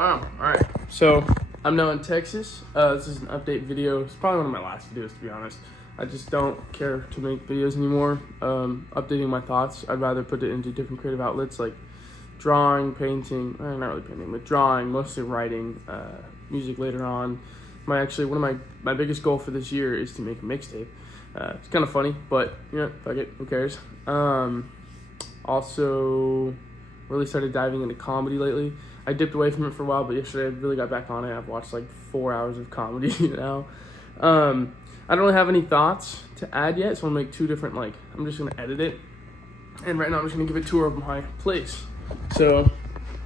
All right. So I'm now in Texas. This is an update video. It's probably one of my last videos, to be honest. I just don't care to make videos anymore. Updating my thoughts. I'd rather put it into different creative outlets like drawing, painting. Not really painting, but drawing, mostly writing, music later on. One of my biggest goal for this year is to make a mixtape. It's kind of funny, but fuck it, who cares? Also, really started diving into comedy lately. I dipped away from it for a while, but yesterday I really got back on it. I've watched like 4 hours of comedy now. I don't really have any thoughts to add yet, so I'm gonna make two different, I'm just gonna edit it. And right now I'm just gonna give a tour of my place. So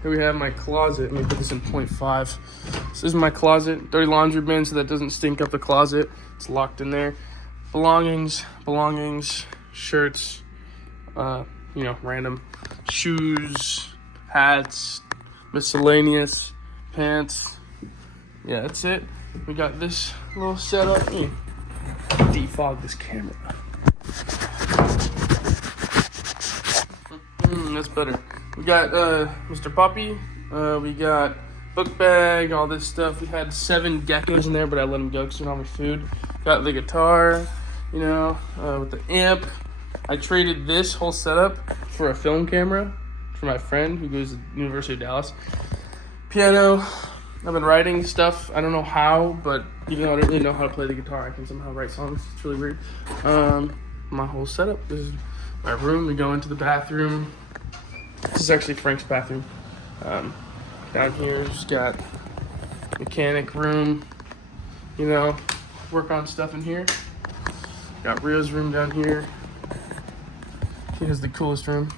here we have my closet. Let me put this in 0.5. This is my closet, dirty laundry bin so that doesn't stink up the closet. It's locked in there. Belongings, shirts, random shoes, hats, miscellaneous, pants. Yeah, that's it. We got this little setup. Defog this camera. That's better. We got Mr. Poppy. We got book bag, all this stuff. We had 7 geckos in there, but I let them go because we don't have food. Got the guitar, with the amp. I traded this whole setup for a film camera for my friend who goes to the University of Dallas. Piano. I've been writing stuff. I don't know how, but even though I don't really know how to play the guitar, I can somehow write songs. It's really weird. My whole setup. This is my room. We go into the bathroom. This is actually Frank's bathroom. Down here, just got mechanic room. Work on stuff in here. Got Rio's room down here. He has the coolest room.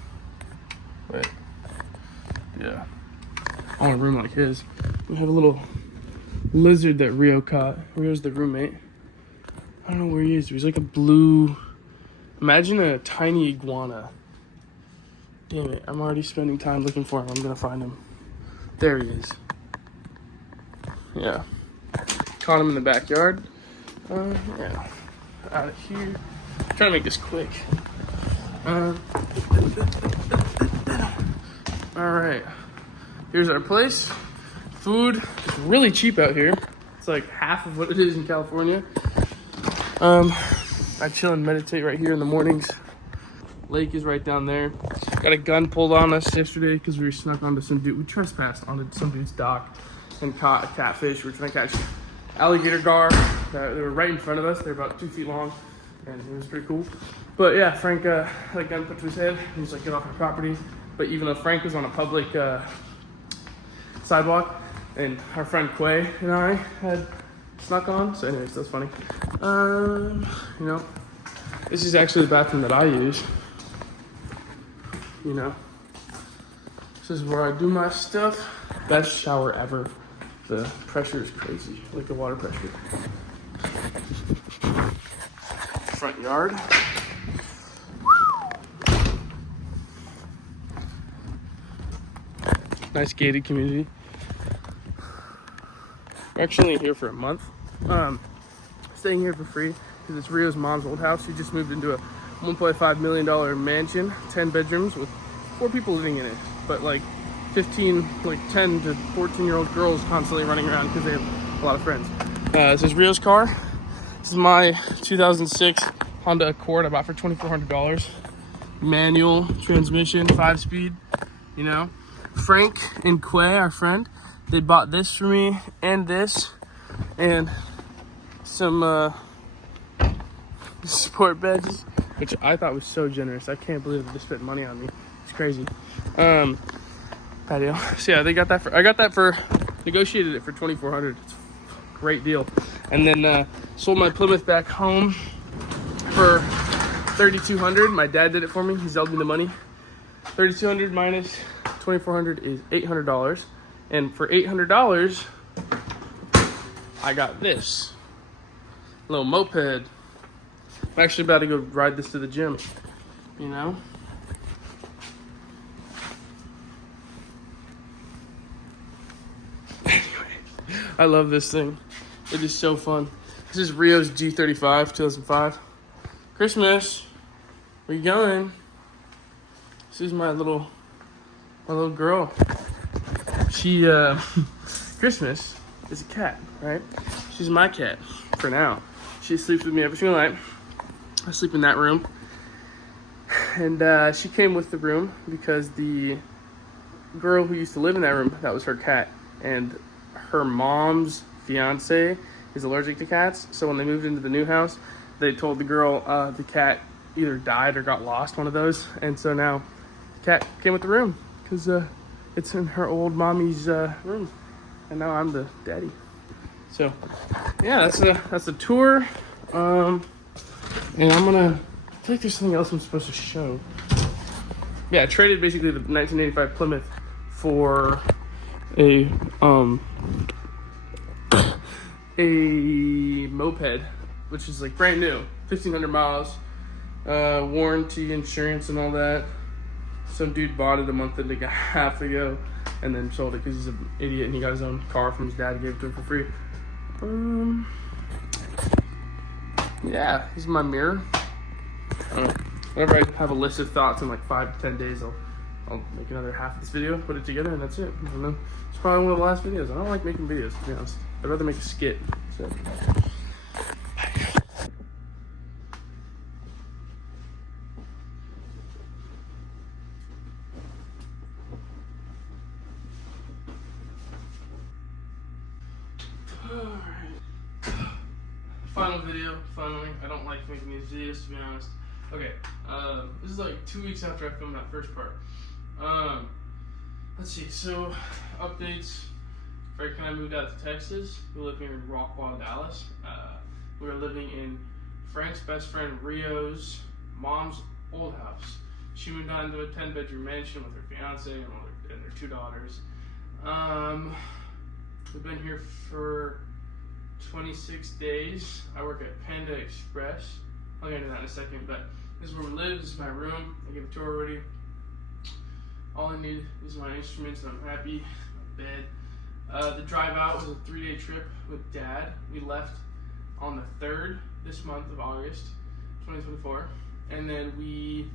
But yeah, I want a room like his. We have a little lizard that Rio caught. Rio's the roommate. I don't know where he is. He's like a blue. Imagine a tiny iguana. Damn it! I'm already spending time looking for him. I'm gonna find him. There he is. Yeah, caught him in the backyard. Yeah, out of here. I'm trying to make this quick. All right, here's our place. Food is really cheap out here. It's like half of what it is in California. I chill and meditate right here in the mornings. Lake is right down there. Got a gun pulled on us yesterday because we snuck onto some dude. We trespassed onto some dude's dock and caught a catfish. We were trying to catch alligator gar. They were right in front of us. They're about 2 feet long, and it was pretty cool. But yeah, Frank had a gun put to his head. He was like, "Get off my property." But even though Frank was on a public sidewalk, and our friend Quay and I had snuck on. So anyways, that's funny. This is actually the bathroom that I use. This is where I do my stuff. Best shower ever. The pressure is crazy, like the water pressure. Front yard. Nice gated community. We're actually only here for a month. Staying here for free because it's Rio's mom's old house. She just moved into a $1.5 million mansion, 10 bedrooms with 4 people living in it. But 10 to 14-year-old girls constantly running around because they have a lot of friends. This is Rio's car. This is my 2006 Honda Accord I bought for $2,400. Manual transmission, 5-speed, Frank and Quay, our friend, they bought this for me and this and some sport badges, which I thought was so generous. I can't believe that they spent money on me. It's crazy. Patio. So yeah, I got that for negotiated it for $2,400. It's a great deal. And then sold my Plymouth back home for $3,200. My dad did it for me. He's owed me the money. $3,200 minus $2,400 is $800. And for $800, I got this little moped. I'm actually about to go ride this to the gym, Anyway, I love this thing. It is so fun. This is Rio's G35, 2005. Christmas, where you going? This is my little girl. She she, Christmas is a cat, right? She's my cat for now. She sleeps with me every single night. I sleep in that room. And she came with the room because the girl who used to live in that room, that was her cat. And her mom's fiance is allergic to cats. So when they moved into the new house, they told the girl the cat either died or got lost, one of those. And so now the cat came with the room because it's in her old mommy's room. And now I'm the daddy. So yeah, that's the tour. And I'm gonna, I feel like there's something else I'm supposed to show. Yeah, I traded basically the 1985 Plymouth for a moped, which is like brand new, 1,500 miles, warranty, insurance, and all that. Some dude bought it a month and a half ago, and then sold it because he's an idiot and he got his own car from his dad and gave it to him for free. Yeah, this is my mirror. Whenever I have a list of thoughts in like 5 to 10 days, I'll make another half of this video, put it together, and that's it. And then it's probably one of the last videos. I don't like making videos, to be honest. I'd rather make a skit. So. Final video, finally. I don't like making these videos, to be honest. Okay, this is like 2 weeks after I filmed that first part. Let's see, so updates. Frank and I moved out to Texas. We live here in Rockwall, Dallas. We were living in Frank's best friend Rio's mom's old house. She moved on to a 10-bedroom mansion with her fiance and their 2 daughters. We've been here for 26 days. I work at Panda Express. I'll get into that in a second, but this is where we live. This is my room. I gave a tour already. All I need is my instruments and I'm happy. My bed. The drive out was a 3-day trip with Dad. We left on the 3rd this month of August 2024, and then we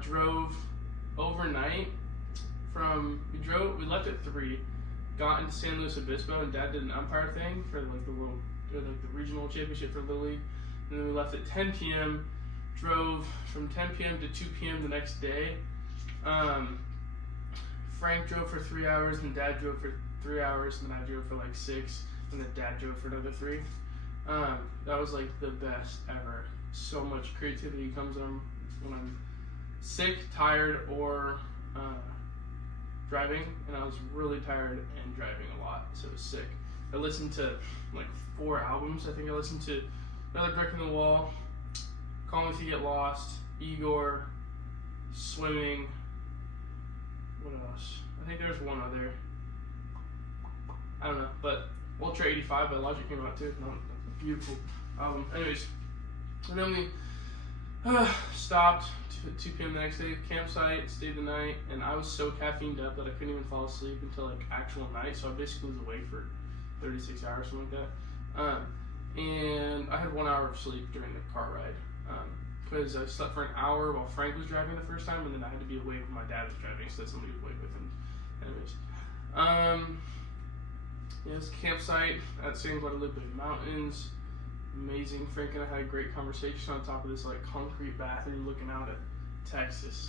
drove overnight we left at 3, got into San Luis Obispo, and Dad did an umpire thing for like the regional championship for Little League. And then we left at 10 p.m., drove from 10 p.m. to 2 p.m. the next day. Frank drove for 3 hours, and Dad drove for 3 hours, and then I drove for like 6, and then Dad drove for another 3. That was like the best ever. So much creativity comes when I'm sick, tired, or driving, and I was really tired and driving a lot, so it was sick. I listened to like 4 albums. I think I listened to Another Brick in the Wall, Call Me If You Get Lost, Igor, Swimming. What else? I think there's one other. I don't know, but Ultra 85 by Logic came out too. No, that's a beautiful album. Anyways, and then we stopped at 2 p.m. the next day, campsite, stayed the night, and I was so caffeined up that I couldn't even fall asleep until like actual night, so I basically was awake for 36 hours, something like that. And I had 1 hour of sleep during the car ride because I slept for an hour while Frank was driving the first time, and then I had to be awake when my dad was driving, so that somebody was awake with him. Anyways, yeah, it's a campsite at San Guadalupe Mountains. Amazing. Frank and I had a great conversation on top of this like concrete bathroom looking out at Texas.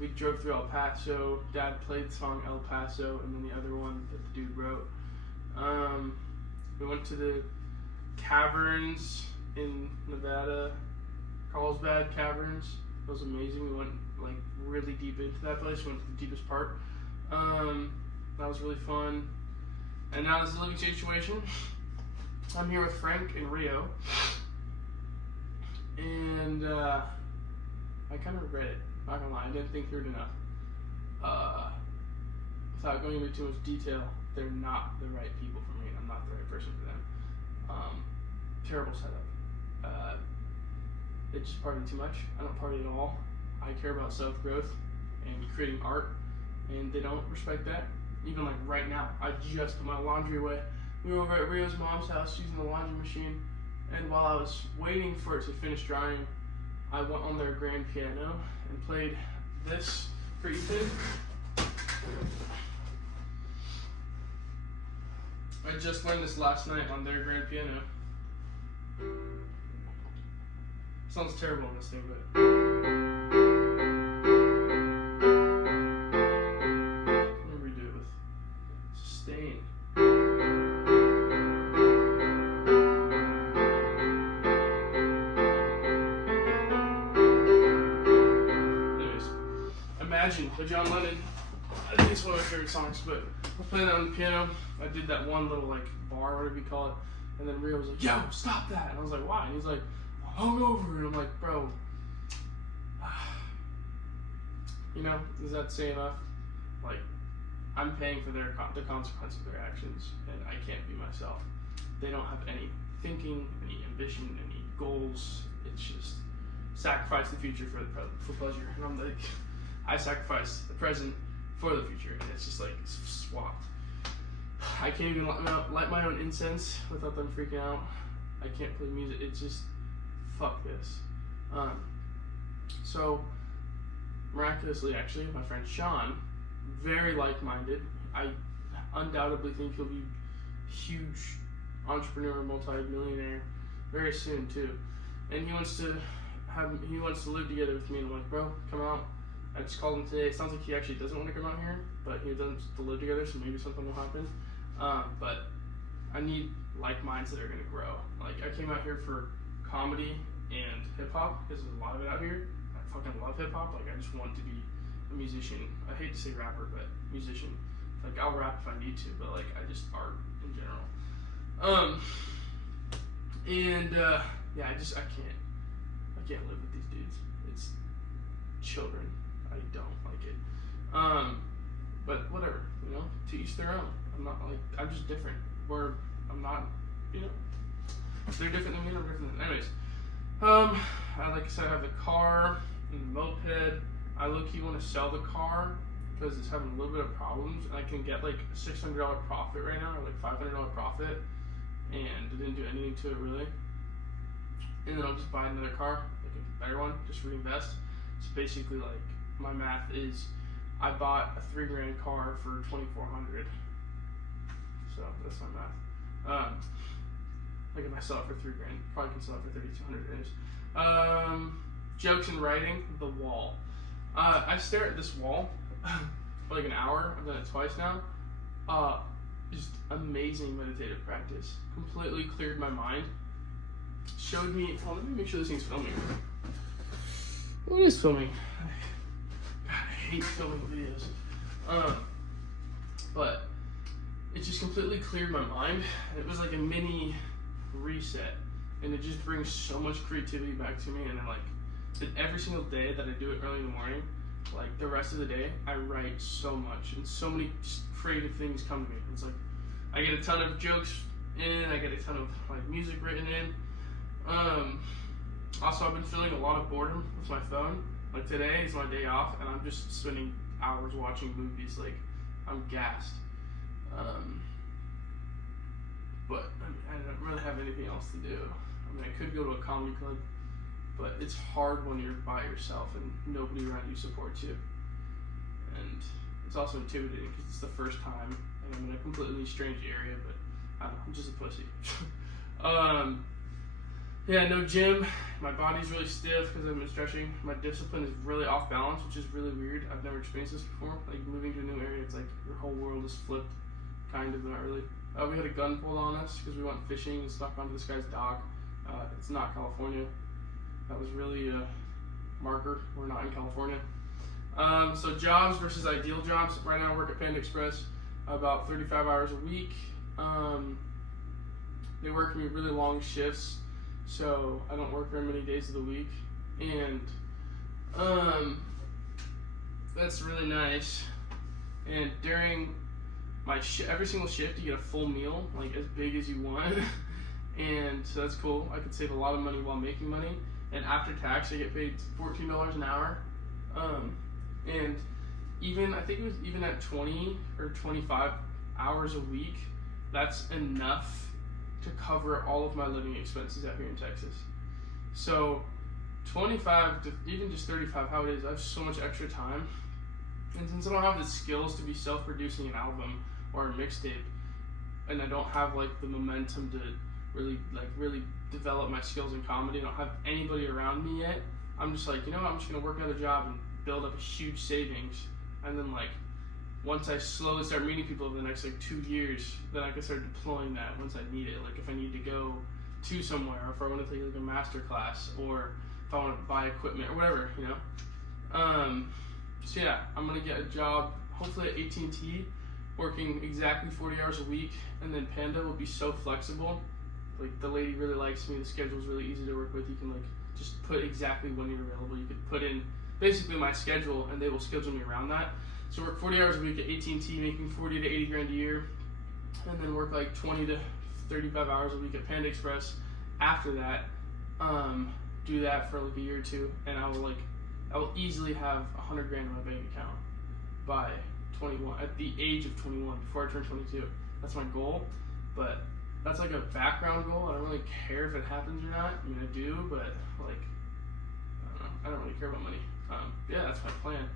We drove through El Paso. Dad played the song El Paso, and then the other one that the dude wrote. We went to the caverns in Nevada, Carlsbad Caverns. It was amazing. We went like really deep into that place. We went to the deepest part. That was really fun. And now this is a living situation. I'm here with Frank and Rio, and I kind of regret it. Not gonna lie, I didn't think through it enough. Without going into too much detail, they're not the right people for me, and I'm not the right person for them. Terrible setup. They just party too much. I don't party at all. I care about self-growth and creating art, and they don't respect that. Even like right now, I just put my laundry away. We were over at Rio's mom's house using the laundry machine, and while I was waiting for it to finish drying, I went on their grand piano and played this for Ethan. I just learned this last night on their grand piano. Sounds terrible on this thing, but. Let me redo it with sustain. Anyways, Imagine by John Lennon. I think it's one of my favorite songs, but I playing that on the piano. I did that one little like bar, whatever you call it, and then Rio was like, "Yo, stop that!" And I was like, "Why?" And he's like, "Hungover," and I'm like, "Bro, you know, does that say enough? Like, I'm paying for the consequence of their actions, and I can't be myself. They don't have any thinking, any ambition, any goals. It's just sacrifice the future for pleasure." And I'm like, I sacrifice the present for the future, and it's just like swapped. I can't even light my own incense without them freaking out. I can't play music. It's just, fuck this. So, miraculously, actually, my friend Sean, very like-minded. I undoubtedly think he'll be a huge entrepreneur, multi-millionaire very soon too. And he wants to live together with me. And I'm like, bro, come out. I just called him today. It sounds like he actually doesn't want to come out here, but he doesn't to live together, so maybe something will happen. But I need like minds that are gonna grow. Like, I came out here for comedy and hip hop because there's a lot of it out here. I fucking love hip hop. Like, I just want to be a musician. I hate to say rapper, but musician. Like, I'll rap if I need to, but like, I just art in general. Yeah, I can't live with these dudes. It's children. I don't like it. But whatever, you know, to each their own. I'm just different. I'm not, you know, if they're different than me, I'm different than. Anyways, like I said, I have the car and the moped. I low-key want to sell the car because it's having a little bit of problems. And I can get like a $600 profit right now, or like $500 profit, and I didn't do anything to it really. And then I'll just buy another car, like a better one, just reinvest. So basically, like, my math is, I bought a $3,000 car for $2,400. So that's my math. Like, if I sell it for $3,000, probably can sell it for $3,200. Jokes and writing, the wall. I stare at this wall for like an hour. I've done it twice now. Just amazing meditative practice. Completely cleared my mind. Showed me. Oh, let me make sure this thing's filming. It is filming. God, I hate filming videos. But it just completely cleared my mind. It was like a mini reset, and it just brings so much creativity back to me. And then, like, every single day that I do it early in the morning, like the rest of the day, I write so much, and so many just creative things come to me. It's like I get a ton of jokes in, I get a ton of like music written in. Also, I've been feeling a lot of boredom with my phone. Like, today is my day off, and I'm just spending hours watching movies. Like, I'm gassed. But I don't really have anything else to do. I mean, I could go to a comedy club, but it's hard when you're by yourself and nobody around you supports you. And it's also intimidating because it's the first time, and I'm in a completely strange area. But I don't know, I'm just a pussy. Yeah, no gym. My body's really stiff because I've been stretching. My discipline is really off balance, which is really weird. I've never experienced this before. Like, moving to a new area, it's like your whole world is flipped. Kind of, not really. We had a gun pulled on us because we went fishing and snuck onto this guy's dock. It's not California. That was really a marker. We're not in California. So jobs versus ideal jobs. Right now I work at Panda Express about 35 hours a week. They work me really long shifts, so I don't work very many days of the week, and that's really nice. And during my every single shift, you get a full meal, like as big as you want, and so that's cool. I could save a lot of money while making money, and after tax, I get paid $14 an hour. And even I think it was even at 20 or 25 hours a week, that's enough to cover all of my living expenses out here in Texas. So 25 to even just 35, how it is, I have so much extra time. And since I don't have the skills to be self-producing an album or a mixtape, and I don't have like the momentum to really develop my skills in comedy. I don't have anybody around me yet. I'm just like, you know what, I'm just gonna work another job and build up a huge savings, and then like once I slowly start meeting people over the next like 2 years, then I can start deploying that once I need it. Like if I need to go to somewhere, or if I want to take like a master class, or if I want to buy equipment or whatever, you know. So yeah, I'm gonna get a job hopefully at AT&T, working exactly 40 hours a week, and then Panda will be so flexible. Like the lady really likes me. The schedule's really easy to work with. You can like just put exactly when you're available. You could put in basically my schedule, and they will schedule me around that. So work 40 hours a week at AT&T, making 40 to 80 grand a year, and then work like 20 to 35 hours a week at Panda Express. After that, do that for like a year or two, and I will easily have 100 grand in my bank account by 21, at the age of 21, before I turn 22. That's my goal, but that's like a background goal. I don't really care if it happens or not. I mean, I do, but like, I don't know. I don't really care about money. Yeah, that's my plan.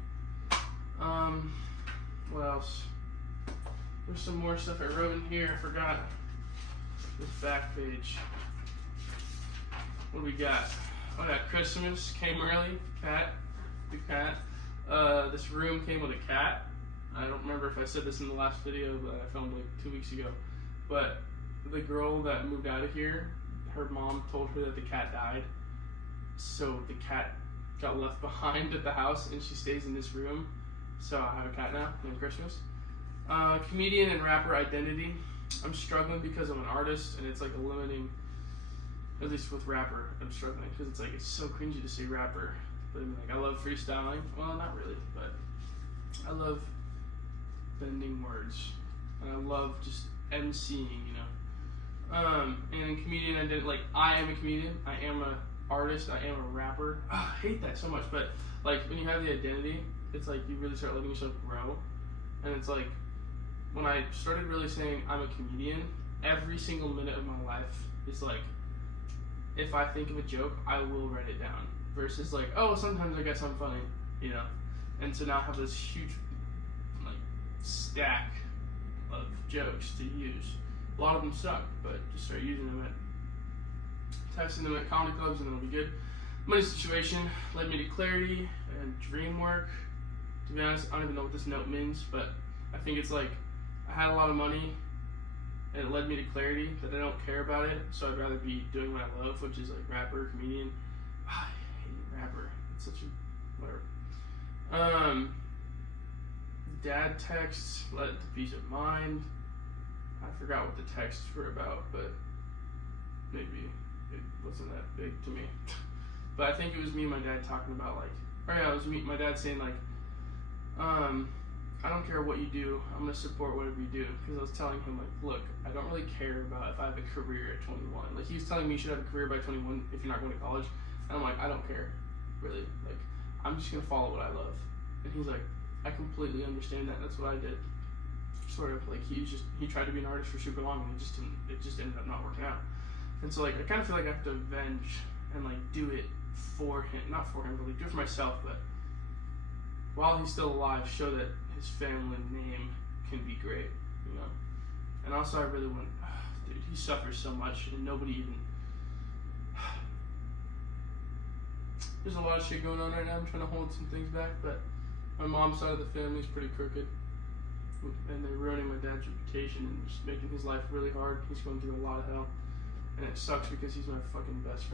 What else? There's some more stuff I wrote in here. I forgot this back page. What do we got? Oh yeah, Christmas came early. The cat. This room came with a cat. I don't remember if I said this in the last video, but I filmed like 2 weeks ago. But the girl that moved out of here, her mom told her that the cat died. So the cat got left behind at the house, and she stays in this room. So I have a cat now named Christmas. Comedian and rapper identity. I'm struggling because I'm an artist, and it's like a limiting, at least with rapper, I'm struggling because it's like, it's so cringy to say rapper. But I mean, like, I love freestyling. Well, not really, but I love bending words, and I love just emceeing, you know. And comedian identity, like, I am a comedian, I am a artist, I am a rapper. I hate that so much, but like when you have the identity, it's like you really start letting yourself grow. And it's like when I started really saying I'm a comedian, every single minute of my life is like, if I think of a joke, I will write it down, versus like, oh, sometimes I guess I'm funny, you know. And so now I have this huge like stack of jokes to use. A lot of them suck, but just start using them texting them at comedy clubs, and it'll be good. Money situation led me to clarity and dream work. To be honest, I don't even know what this note means, but I think it's like I had a lot of money, and it led me to clarity that I don't care about it, so I'd rather be doing what I love, which is like rapper, comedian. I hate rapper. It's such a whatever. Dad texts led to peace of mind. I forgot what the texts were about, but maybe it wasn't that big to me. But I think it was me and my dad talking about like, or yeah, it was me, my dad saying like, I don't care what you do, I'm gonna support whatever you do. Because I was telling him like, look, I don't really care about if I have a career at 21. Like, he was telling me you should have a career by 21 if you're not going to college. And I'm like, I don't care, really. Like, I'm just gonna follow what I love. And he's like, I completely understand that. That's what I did. Sort of like he tried to be an artist for super long, and it just ended up not working out. And so like I kind of feel like I have to avenge and like do it for him, not for him, but like do it for myself. But while he's still alive, show that his family name can be great, you know. And also I really want, dude, he suffers so much, and nobody even. There's a lot of shit going on right now. I'm trying to hold some things back, but my mom's side of the family is pretty crooked. And they're ruining my dad's reputation and just making his life really hard. He's going through a lot of hell, and it sucks because he's my fucking best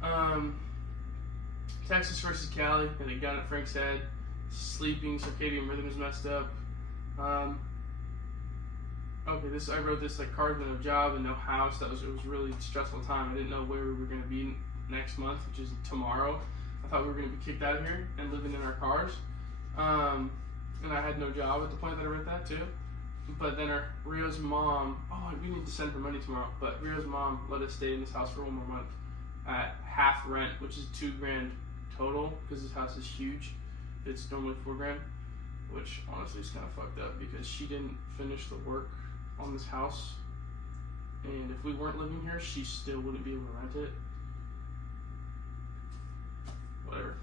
friend. Texas versus Cali, and a gun at Frank's head. Sleeping, circadian rhythm is messed up. Okay, I wrote this like card with no job and no house. It was a really stressful time. I didn't know where we were going to be next month, which is tomorrow. I thought we were going to be kicked out of here and living in our cars. And I had no job at the point that I wrote that too. But then Rio's mom, we need to send her money tomorrow, but Rio's mom let us stay in this house for 1 more month at half rent, which is $2,000 total, because this house is huge. It's normally $4,000, which honestly is kind of fucked up because she didn't finish the work on this house. And if we weren't living here, she still wouldn't be able to rent it. Whatever.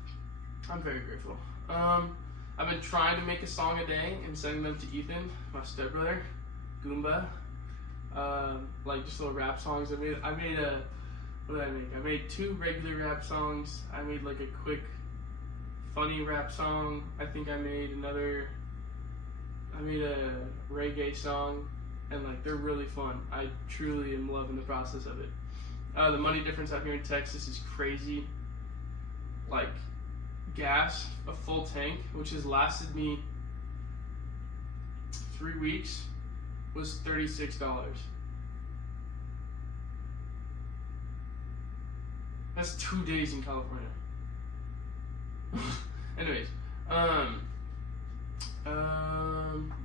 I'm very grateful. I've been trying to make a song a day and sending them to Ethan, my stepbrother, Goomba. Like just little rap songs. I made what did I make? I made 2 regular rap songs. I made like a quick, funny rap song. I think I made a reggae song, and like they're really fun. I truly am loving the process of it. The money difference out here in Texas is crazy. Like gas, a full tank, which has lasted me 3 weeks, was $36. That's 2 days in California. Anyways,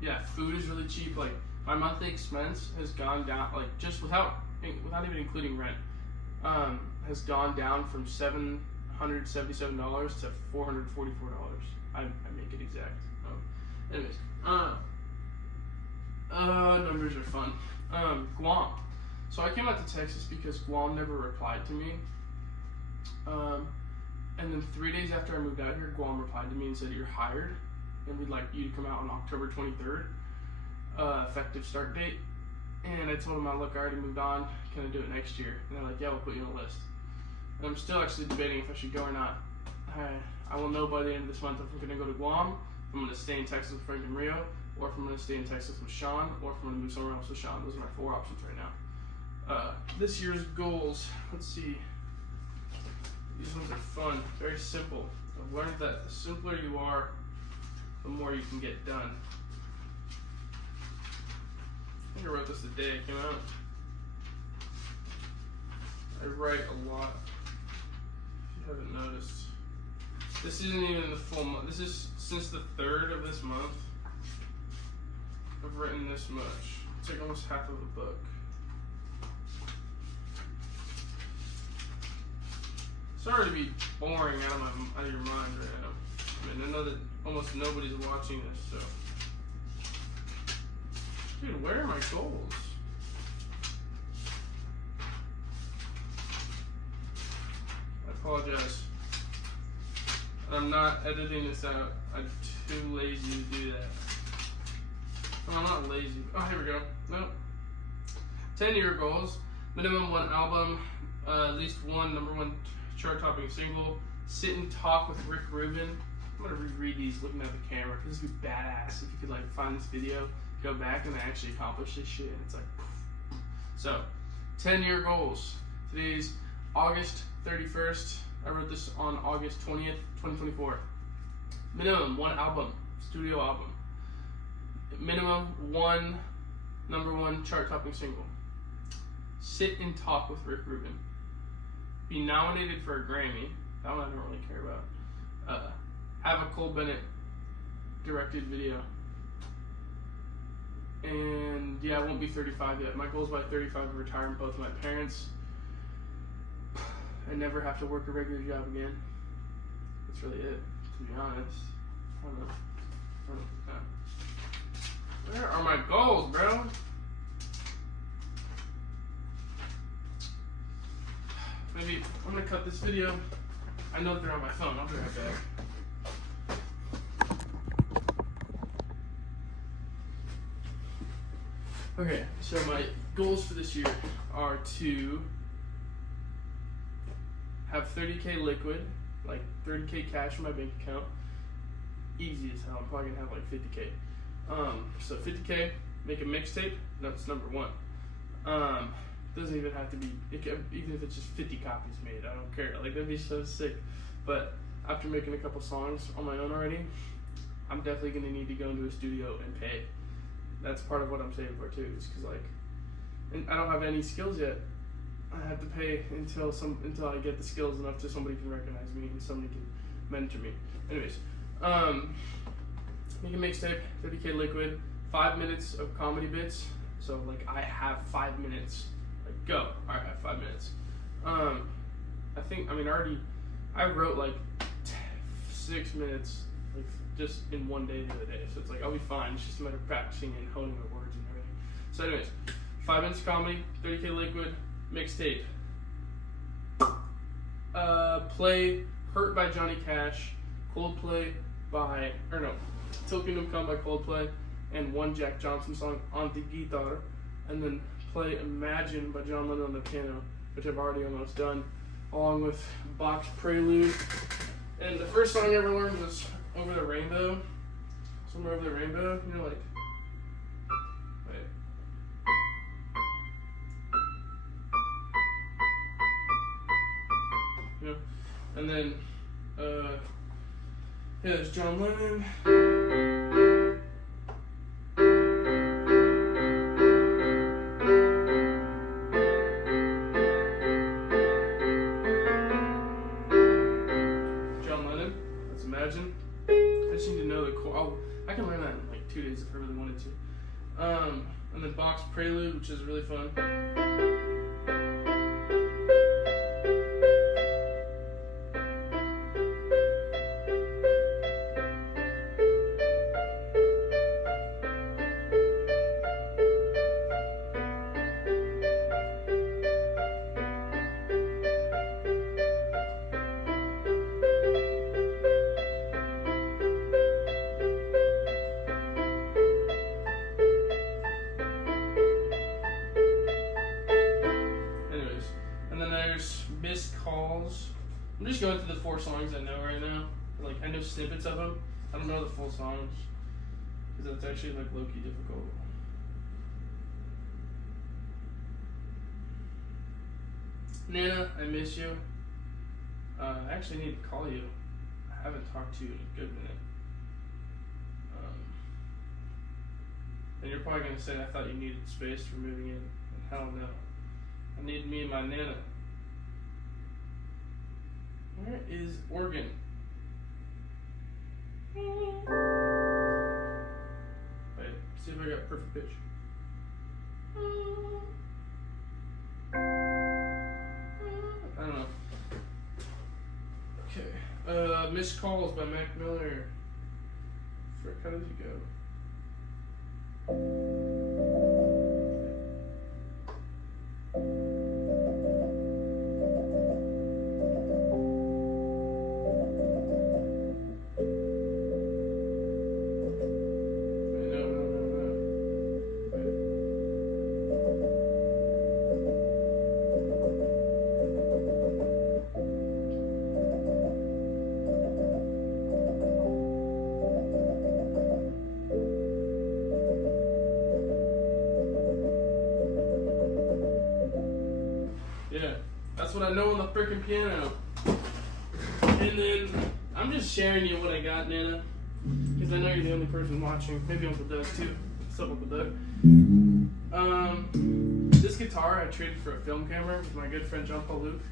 yeah, food is really cheap. Like my monthly expense has gone down, like just without even including rent, has gone down from $777 to $444. I make it exact. Anyways, numbers are fun. Guam. So I came out to Texas because Guam never replied to me. And then 3 days after I moved out here, Guam replied to me and said, "You're hired, and we'd like you to come out on October 23rd, effective start date." And I told them, "Look, I already moved on. Can I do it next year?" And they're like, "Yeah, we'll put you on the list." And I'm still actually debating if I should go or not. I will know by the end of this month if I'm going to go to Guam, if I'm going to stay in Texas with Frank and Rio, or if I'm going to stay in Texas with Sean, or if I'm going to move somewhere else with Sean. Those are my 4 options right now. This year's goals, let's see. These ones are fun, very simple. I've learned that the simpler you are, the more you can get done. I think I wrote this the day it came out. I write a lot, if you haven't noticed. This isn't even the full month. This is since the 3rd of this month. I've written this much. It's like almost half of a book. Sorry to be boring out of your mind right now. I mean, I know that almost nobody's watching this, so. Dude, where are my goals? I apologize. I'm not editing this out. I'm too lazy to do that. Oh, I'm not lazy. Oh, here we go. Nope. 10-year goals. Minimum 1 album. At least 1 #1 chart-topping single. Sit and talk with Rick Rubin. I'm gonna reread these looking at the camera because this would be badass if you could like find this video, go back, and actually accomplish this shit. And it's like, poof. So, 10-year goals. Today's August 31st. I wrote this on August 20th, 2024. Minimum 1 album, studio album. Minimum 1 #1 chart-topping single. Sit and talk with Rick Rubin. Be nominated for a Grammy. That one I don't really care about. Have a Cole Bennett directed video. And yeah, I won't be 35 yet. My goal is by 35 to retire from both of my parents and never have to work a regular job again. That's really it, to be honest. I don't know. Where are my goals, bro? Maybe I'm gonna cut this video. I know they're on my phone. I'll be right back. Okay, so my goals for this year are to have 30K liquid, like 30K cash in my bank account. Easy as hell. I'm probably gonna have like 50K. So 50K, make a mixtape. That's #1. Doesn't even have to be, even if it's just 50 copies made, I don't care. Like, that'd be so sick. But after making a couple songs on my own already, I'm definitely gonna need to go into a studio and pay. That's part of what I'm saving for too, is because like, and I don't have any skills yet. I have to pay until I get the skills enough to somebody can recognize me and somebody can mentor me. Anyways, make a mixtape, 30K liquid, 5 minutes of comedy bits. So like I have 5 minutes. Like go. All right, I have 5 minutes. I wrote like 6 minutes, like just in one day the other day. So it's like I'll be fine. It's just a matter of practicing and honing my words and everything. So anyways, 5 minutes of comedy, 30K liquid, mixtape. Play Hurt by Johnny Cash, Coldplay, Till Kingdom Come by Coldplay, and one Jack Johnson song on the guitar, and then play Imagine by John Lennon on the piano, which I've already almost done, along with Bach's Prelude. And the first song I ever learned was Over the Rainbow. Somewhere Over the Rainbow, you know, like, wait. You know, and then, yeah, there's John Lennon. Imagine. I just need to know the chord. I can learn that in like 2 days if I really wanted to. And then Bach's Prelude, which is really fun. Missed Calls. I'm just going through the 4 songs I know right now. Like, I know snippets of them. I don't know the full songs, because that's actually like low-key difficult. Nana, I miss you. I actually need to call you. I haven't talked to you in a good minute. And you're probably going to say, I thought you needed space for moving in. And hell no. I need me and my Nana. Where is organ? Wait, see if I got perfect pitch. I don't know. Okay. Missed Calls by Mac Miller. Frick, how does it go? Yeah, that's what I know on the freaking piano. And then I'm just sharing you what I got, Nana, because I know you're the only person watching. Maybe Uncle Doug too. What's up, Uncle Doug? This guitar I traded for a film camera with my good friend John Paul Luke,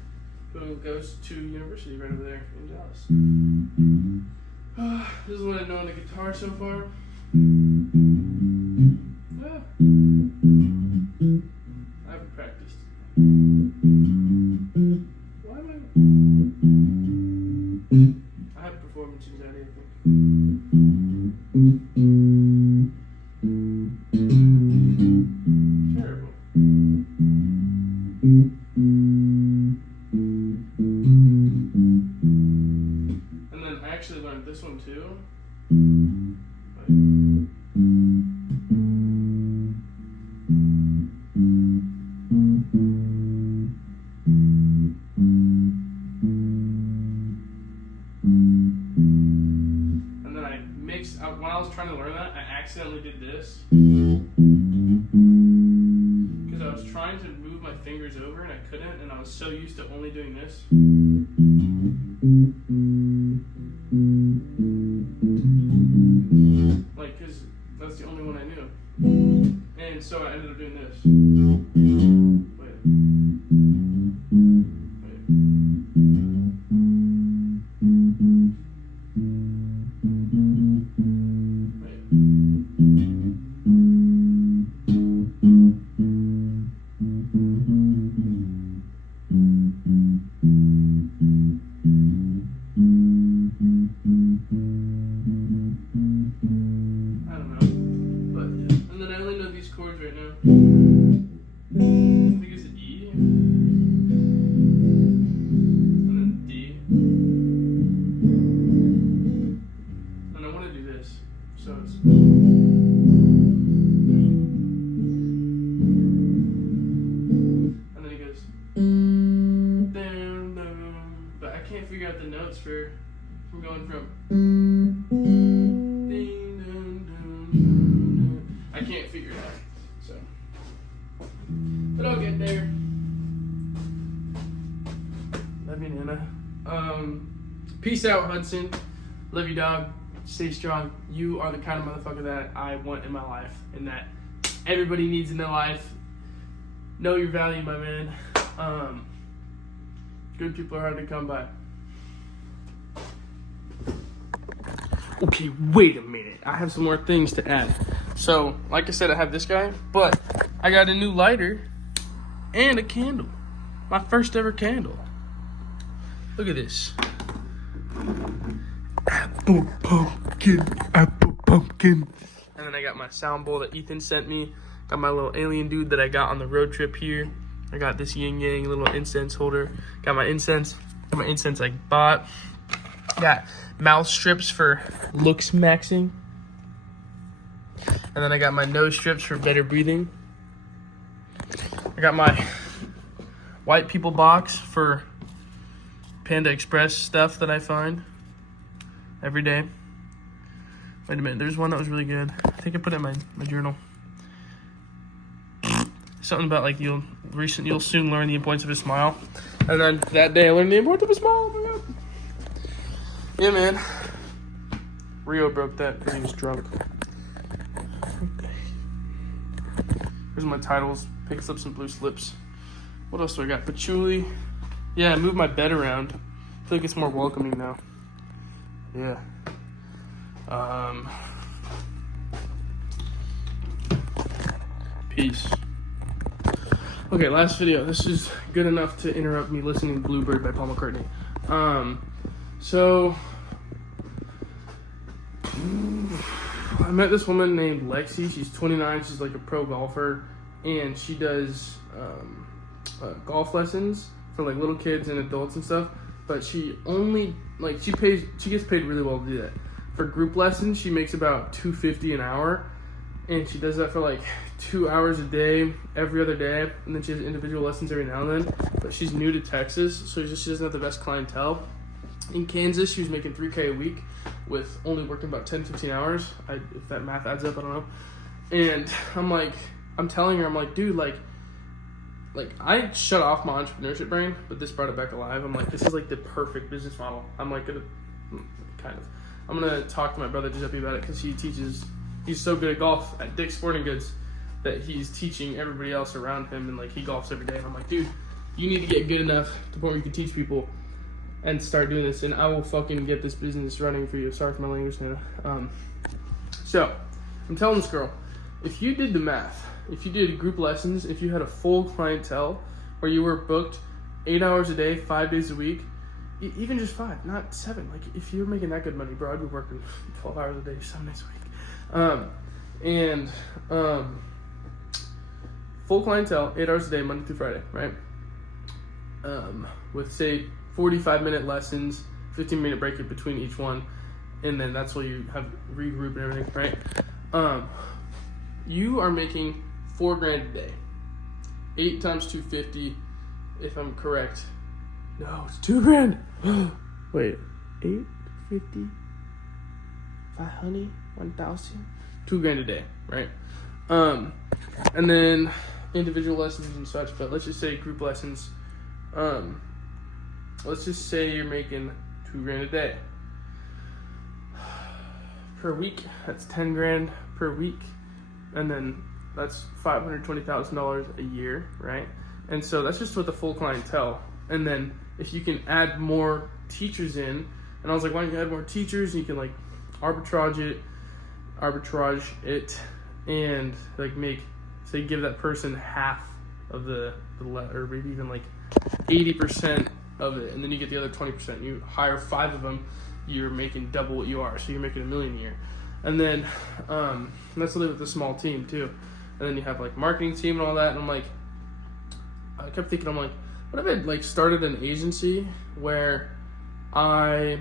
who goes to university right over there in Dallas. This is what I know on the guitar so far. I haven't practiced. Why am I have performance anxiety, I think. Terrible. And then I actually learned this one too. And then I mixed out, when I was trying to learn that, I accidentally did this. Because I was trying to move my fingers over and I couldn't, and I was so used to only doing this. Like, because that's the only one I knew. And so I ended up doing this. Wait. I don't know. But yeah. And then I only know these chords right now. I think it's an E. And then D. And notes from going from ding, dun, dun, dun, dun. I can't figure it out, so. But I'll get there. Love you, Nana. Peace out, Hudson. Love you, dog. Stay strong. You are the kind of motherfucker that I want in my life and that everybody needs in their life. Know your value, my man. Good people are hard to come by. Okay, wait a minute. I have some more things to add. So, like I said, I have this guy, but I got a new lighter and a candle. My first ever candle. Look at this. Apple pumpkin, apple pumpkin. And then I got my sound bowl that Ethan sent me. Got my little alien dude that I got on the road trip here. I got this yin yang little incense holder. Got my incense I bought. Got mouth strips for looks maxing. And then I got my nose strips for better breathing. I got my white people box for Panda Express stuff that I find every day. Wait a minute, there's one that was really good. I think I put it in my journal. Something about like you'll soon learn the importance of a smile. And then that day I learned the importance of a smile. Oh my god. Yeah, man. Rio broke that because he was drunk. Here's my titles. Picks up some blue slips. What else do I got? Patchouli. Yeah, I moved my bed around. I feel like it's more welcoming now. Yeah. Peace. Okay, last video. This is good enough to interrupt me listening to Bluebird by Paul McCartney. So I met this woman named Lexi. She's 29. She's like a pro golfer, and she does golf lessons for like little kids and adults and stuff. But she only she gets paid really well to do that. For group lessons, she makes about $250 an hour, and she does that for like 2 hours a day, every other day, and then she has individual lessons every now and then. But she's new to Texas, so she doesn't have the best clientele. In Kansas, she was making $3K a week with only working about 10-15 hours. If that math adds up, I don't know. And I'm telling her, I'm like, dude, like I shut off my entrepreneurship brain, but this brought it back alive. I'm like, this is like the perfect business model. I'm like, I'm gonna talk to my brother Giuseppe about it because he's so good at golf at Dick's Sporting Goods that he's teaching everybody else around him, and like he golfs every day. And I'm like, dude, you need to get good enough to the point where you can teach people and start doing this, and I will fucking get this business running for you. Sorry for my language now. So I'm telling this girl, if you did the math, if you did group lessons, if you had a full clientele where you were booked 8 hours a day, 5 days a week, even just 5, not 7. Like if you're making that good money, bro, I'd be working 12 hours a day, 7 days a week. Full clientele, 8 hours a day, Monday through Friday, right? With say 45-minute lessons, 15-minute break in between each one, and then that's where you have regroup and everything, right? You are making $4,000 a day. 8 times 250, if I'm correct. No, it's $2,000. Wait, 850, 500, 1,000, $2,000 a day, right? And then individual lessons and such. But let's just say group lessons. Let's just say you're making $2,000 a day per week. That's $10,000 per week, and then that's $520,000 a year, right? And so that's just with the full clientele. And then if you can add more teachers in, and I was like, why don't you add more teachers? And you can like arbitrage it, and like give that person half of the or maybe even like 80% of it, and then you get the other 20%. You hire 5 of them, you're making double what you are, so you're making $1 million a year. And then that's with a small team too. And then you have like marketing team and all that. And I'm like, I kept thinking, I'm like, what if I like started an agency where I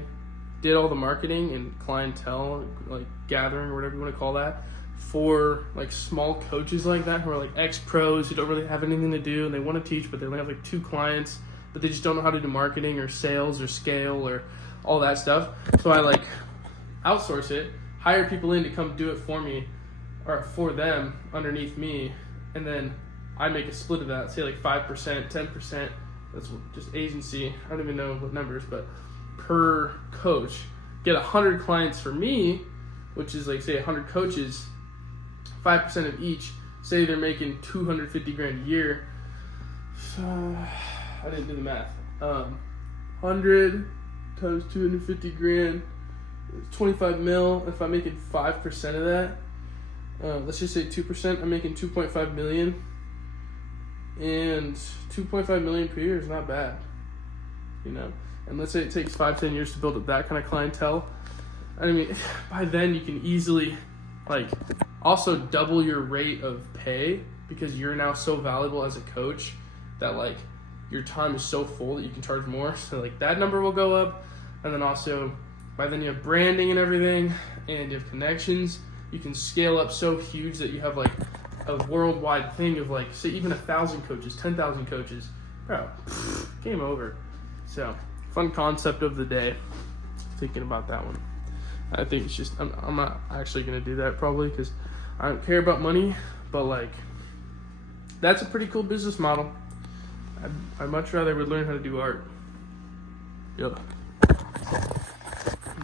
did all the marketing and clientele like gathering or whatever you want to call that for like small coaches like that who are like ex-pros who don't really have anything to do and they want to teach, but they only have like 2 clients, but they just don't know how to do marketing or sales or scale or all that stuff. So I like outsource it, hire people in to come do it for me or for them underneath me, and then I make a split of that, say like 5%, 10%. That's just agency. I don't even know what numbers, but per coach, get 100 clients for me, which is like say 100 coaches, 5% of each. Say they're making 250 grand a year. I didn't do the math. 100 times 250 grand, 25 mil. If I'm making 5% of that, let's just say 2%, I'm making 2.5 million. And 2.5 million per year is not bad, you know. And let's say it takes 5-10 years to build up that kind of clientele. I mean, by then you can easily like also double your rate of pay, because you're now so valuable as a coach that like your time is so full that you can charge more. So like that number will go up. And then also by then you have branding and everything, and you have connections. You can scale up so huge that you have like a worldwide thing of like, say even 1,000 coaches, 10,000 coaches, bro, game over. So fun concept of the day, thinking about that one. I think it's just, I'm not actually going to do that probably because I don't care about money, but like that's a pretty cool business model. I'd much rather would learn how to do art. Yeah.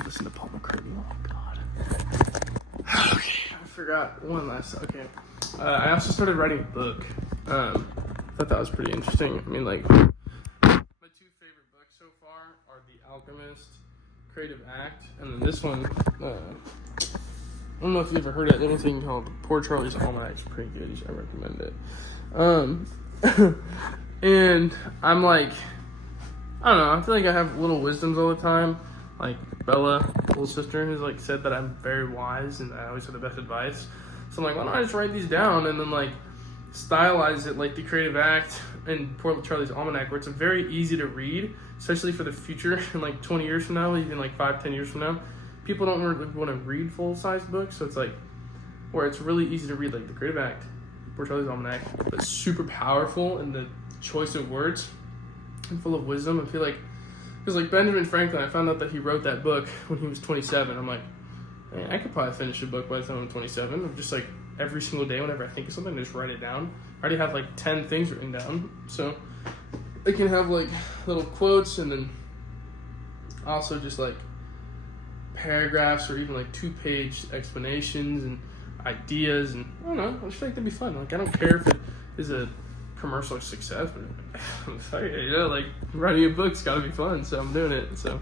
Listen to Paul McCartney. Oh God. Okay, I forgot one last. Okay, I also started writing a book. Thought that was pretty interesting. I mean, like my two favorite books so far are The Alchemist, Creative Act, and then this one. I don't know if you've ever heard of anything called Poor Charlie's Almanac. It's pretty good. I recommend it. And I'm like, I don't know. I feel like I have little wisdoms all the time. Like Bella, little sister, has like said that I'm very wise and I always have the best advice. So I'm like, why don't I just write these down and then like stylize it like The Creative Act and Poor Charlie's Almanac, where it's very easy to read, especially for the future in like 20 years from now, even like 5-10 years from now. People don't really want to read full-size books, so it's like where it's really easy to read, like The Creative Act, Poor Charlie's Almanac, but super powerful in the choice of words and full of wisdom. I feel like, because like Benjamin Franklin, I found out that he wrote that book when he was 27. I'm like, man, I could probably finish a book by the time I'm 27. I'm just like every single day whenever I think of something, I just write it down. I already have like 10 things written down, so I can have like little quotes and then also just like paragraphs or even like 2-page explanations and ideas, and I don't know, I just feel like that'd be fun. Like I don't care if it is a commercial success, but I'm sorry, you know, like writing a book's gotta be fun, so I'm doing it. So